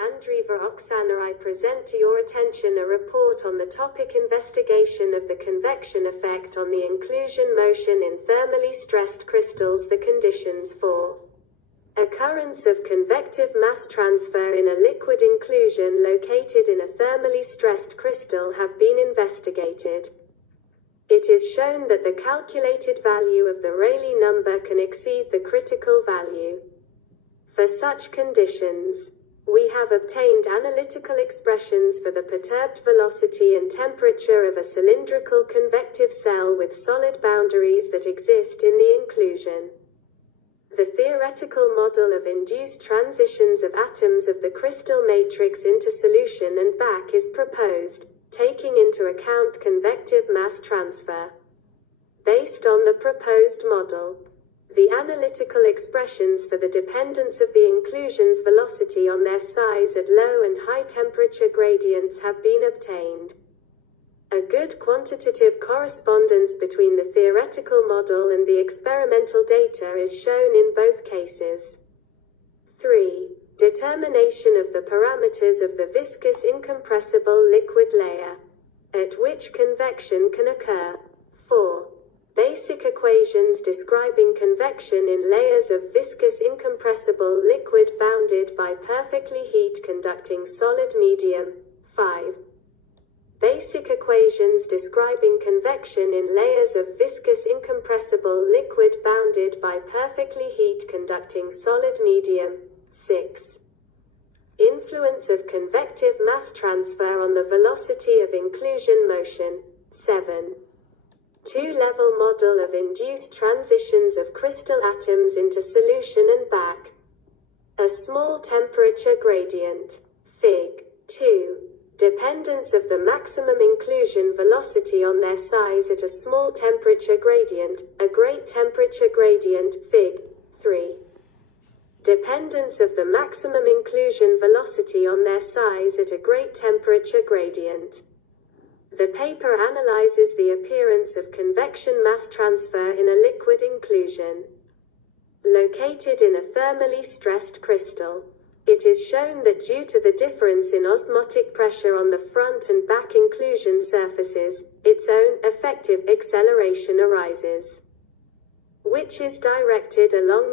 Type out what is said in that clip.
Andriva Oksana, I present to your attention a report on the topic investigation of the convection effect on the inclusion motion in thermally stressed crystals. The conditions for occurrence of convective mass transfer in a liquid inclusion located in a thermally stressed crystal have been investigated. It is shown that the calculated value of the Rayleigh number can exceed the critical value. For such conditions, we have obtained analytical expressions for the perturbed velocity and temperature of a cylindrical convective cell with solid boundaries that exist in the inclusion. The theoretical model of induced transitions of atoms of the crystal matrix into solution and back is proposed, taking into account convective mass transfer. Based on the proposed model, the analytical expressions for the dependence of the inclusion's velocity on their size at low and high temperature gradients have been obtained. A good quantitative correspondence between the theoretical model and the experimental data is shown in both cases. 3. Determination of the parameters of the viscous incompressible liquid layer, at which convection can occur. 4. Basic equations describing convection in layers of viscous incompressible liquid bounded by perfectly heat-conducting solid medium. 5. Basic equations describing convection in layers of viscous incompressible liquid bounded by perfectly heat-conducting solid medium. 6. Influence of convective mass transfer on the velocity of inclusion motion. 7. Two-level model of induced transitions of crystal atoms into solution and back. A small temperature gradient. Fig. 2. Dependence of the maximum inclusion velocity on their size at a small temperature gradient, a great temperature gradient. Fig. 3. Dependence of the maximum inclusion velocity on their size at a great temperature gradient. The paper analyzes the appearance of convection mass transfer in a liquid inclusion. Located in a thermally stressed crystal, it is shown that due to the difference in osmotic pressure on the front and back inclusion surfaces, its own effective acceleration arises, which is directed along